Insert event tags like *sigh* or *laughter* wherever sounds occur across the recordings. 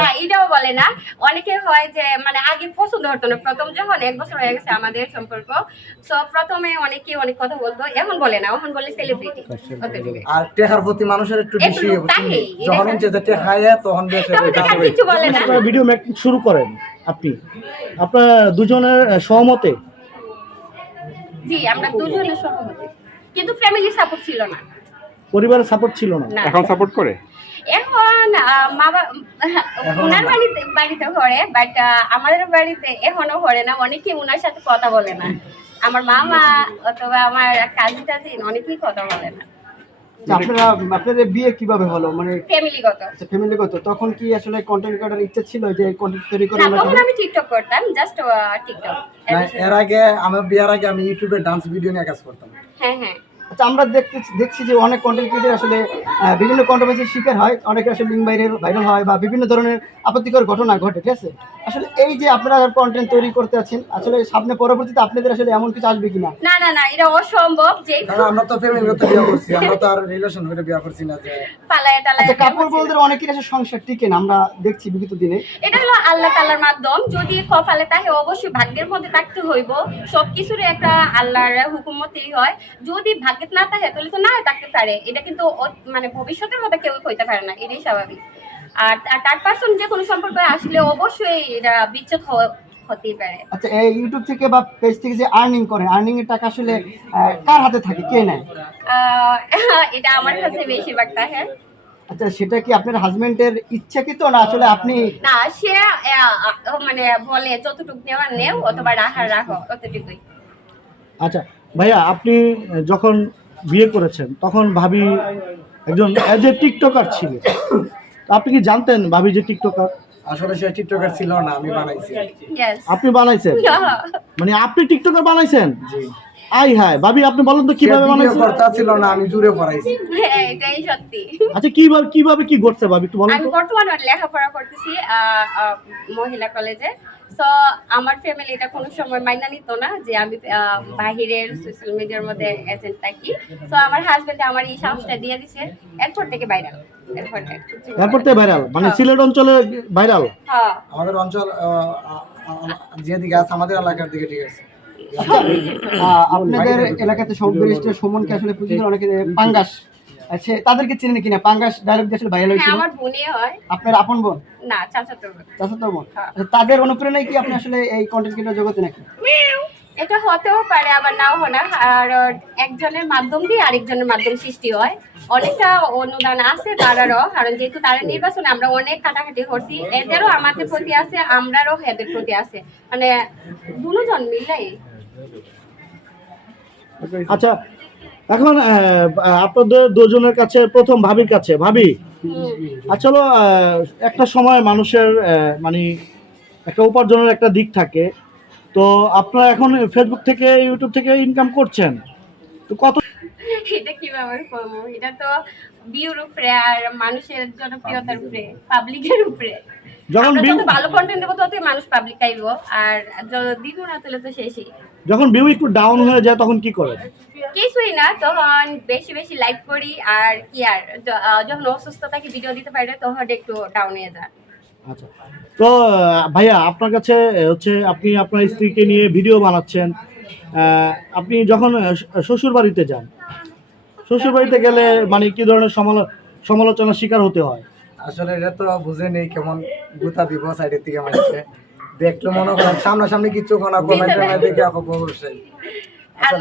না এটাও বলে না। অনেকে হয় যে মানে আগে পছন্দ হতো না। প্রথম যখন এক বছর হয়ে গেছে আমাদের সম্পর্ক তো প্রথমে অনেকে অনেক কথা বলতো। এখন বলে না এখন বলে সেলিব্রিটি আর টেকার প্রতি মানুষের একটু বেশি যখন যে তখন তখন কিছু বলে না। ভিডিও মেকিং শুরু করেন আপনি। আপনার দুজনের সহমতে? জি আমরা দুজনে সহমত। কিন্তু ফ্যামিলির সাপোর্ট ছিল না। পরিবারের সাপোর্ট ছিল না? না। এখন সাপোর্ট করে? এখন মা ওনার বাড়িতে বাড়িতে ঘরে বাট আমাদের বাড়িতে এখনও ঘরে না। অনেকে ওনার সাথে কথা বলে না। আমার মামা অথবা আমার কাজিন টাজিন অনেকেই কথা বলে না। আচ্ছা, আপনারা আপনাদের বিয়ে কীভাবে হলো? মানে ফ্যামিলিগত। আচ্ছা ফ্যামিলিগত। তখন কি আসলে কন্টেন্ট করার ইচ্ছা ছিল যে কন্টেন্ট তৈরি করে না তখন আমি টিকটক করতাম জাস্ট টিকটক এর আগে আমার বিয়ার আগে আমি ইউটিউবে ডান্স ভিডিও নিয়ে কাজ করতাম। হ্যাঁ হ্যাঁ। আচ্ছা আমরা দেখতে দেখছি যে অনেক কন্টেন্ট ক্রিয়েটর আসলে বিভিন্ন কন্ট্রোভার্সির শিকার হয়। অনেকে আসলে লিঙ্ক বাইরে ভাইরাল হয় বা বিভিন্ন ধরনের আপত্তিকর ঘটনা ঘটে ঠিক আছে? আসলে এই যে আপনারা কন্টেন্ট তৈরি করতে আছেন আসলে সামনে পরবর্তীতে আপনাদের আসলে এমন কিছু আসবে কিনা? না না না এটা অসম্ভব যে আমরা তো ফ্যামিলিগত বিয়ে করছি আমরা তো আর রিলেশন করে বিয়ে করছি না যে পালায় টালায় আচ্ছা কাপড় বলদের অনেকের আসলে সংসার টিকে না আমরা দেখছি বিগত দিনে। এটা হলো আল্লাহ তাল্লার মাধ্যম যদি কপালে তাহে অবশ্যই ভাগ্যের মধ্যে থাকতে হইব সব কিছুর একটা আল্লাহর হুকুমতেই হয়। যদি ভাগ্যে না থাকে তাহলে তো না থাকতে পারে। এটা কিন্তু মানে ভবিষ্যতের মতো কেউ হইতে পারে না এটাই স্বাভাবিক। আর থার্ড পার্সন যে কোনো সম্পর্কে আসলে অবশ্যই এটা বিচ্ছেদ হতেই পারে। আচ্ছা এই ইউটিউব থেকে বা পেজ থেকে যে আর্নিং করেন আর্নিং এর টাকা আসলে কার হাতে থাকে? কে নেয়? *laughs* এটা আমার কাছে বেশিরভাগ থাকে আচ্ছা সেটা কি আপনার হাজবেন্ডের ইচ্ছাকৃত না আসলে আপনি না সে মানে বলে যতটুকু নেওয়ার নেও অথবা রাখার রাখো ততটুকুই আচ্ছা ভাইয়া আপনি যখন বিয়ে করেছেন তখন ভাবি একজন অ্যাজ এ টিকটকার ছিল আপনি কি জানতেন ভাবি যে টিকটকার আসলে সে টিকটকার ছিল না আমি বানাইছি। আপনি বানাইছেন? *laughs* মানে আপনি টিকটকার বানাইছেন? আই হায় ভাবি আপনি বলেন তো কীভাবে বানাইছেন? করতে ছিল না আমি জুড়ে পড়াইছি। হ্যাঁ এটাই সত্যি। আচ্ছা কীভাবে কীভাবে কি ঘটছে ভাবি একটু বলেন আমি বর্তমানে লেখাপড়া করতেছি মহিলা কলেজে। সো আমার ফ্যামিলি এটা কোনো সময় মাইনা নিত না যে আমি বাহিরের সোশ্যাল মিডিয়ার মধ্যে এজেন্ট থাকি। সো আমার হাজবেন্ড আমার এই সাহসটা দিয়ে দিছে এরপর থেকে ভাইরাল এরপর থেকে। ভাইরাল মানে হ্যাঁ। সিলেট অঞ্চলে ভাইরাল হ্যাঁ। আমাদের অঞ্চল যেদিকে আছে আমাদের এলাকার দিকে ঠিক আছে। আহ, আপনাদের এলাকাতে সর্বরিষ্ট সুমনকে আসলে পুজিয়ে অনেকে পাঙ্গাস আচ্ছা তাদেরকে চিনেন কিনা? পাঙ্গাস ডায়লগ দিয়ে আসলে ভাইরাল হ্যাঁ হয়েছিল। আমার বোনই হয়। আপনার আপন বোন? না চাচা তো চাচাতো বোন? হ্যাঁ। আচ্ছা, তাদের অনুপ্রেরণায় কি আপনি আসলে এই কন্টেন্ট ক্রিয়েটর জগতে নাকি? এটা হতেও পারে আবার নাও হয় না। আর একজনের মাধ্যম দিয়ে আরেকজনের মাধ্যম সৃষ্টি হয়। অনেকটা অনুদান আছে তারারও কারণ যেহেতু তারা নির্বাচনে আমরা অনেক কাটাকাটি করছি এদেরও আমাদের প্রতি আছে আমরারও এদের প্রতি আছে। মানে দুজন মিলাই। আচ্ছা এখন আপনাদের দুজনের কাছে প্রথম ভাবির কাছে ভাবি? আসলে একটা সময় মানুষের মানে একটা উপার্জনের একটা দিক থাকে। তো আপনারা এখন ফেসবুক থেকে ইউটিউব থেকে ইনকাম করছেন? তো কত এটা কীভাবে করব এটা তো বিউর উপরে আর মানুষের জনপ্রিয়তার উপরে পাবলিকের উপরে। যখন ভালো কন্টেন্ট দেবো ততই মানুষ পাবলিক আইবো আর দিব না তাহলে তো শেষই। যখন ভিউ একটু ডাউন হয়ে যায় তখন কি করেন কিছুই না তখন বেশি বেশি লাইক করি আর কি আর যখন অসুস্থ থাকি ভিডিও দিতে পারি তখন একটু ডাউন হয়ে যায় আচ্ছা। তো ভাইয়া আপনার কাছে হচ্ছে আপনি আপনার স্ত্রীকে নিয়ে ভিডিও বানাচ্ছেন আপনি যখন শ্বশুর বাড়িতে যান শ্বশুর বাড়িতে গেলে মানে কি ধরনের সমালো- সমালোচনার শিকার হতে হয়? আসলে এটা তো বুঝে নেই কেমন গুতা দিব সাইডের থেকে মানুষকে। দেখলে মনে করেন সামনাসামনি কিছু কোনা কমেন্ট দেখে আর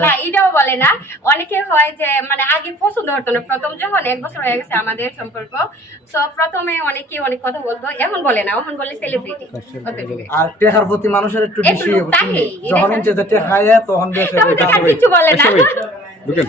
না এটাও বলে না। অনেকে হয় যে মানে আগে পছন্দ হতো না। প্রথম যখন এক বছর হয়ে গেছে আমাদের সম্পর্ক তো প্রথমে অনেকে অনেক কথা বলতো। এখন বলে না এখন বলে সেলিব্রিটি আর টেহার প্রতি মানুষের একটু বেশি যখন যে টেকায় তখন বেশি কিছু বলে না। ঢুকেন।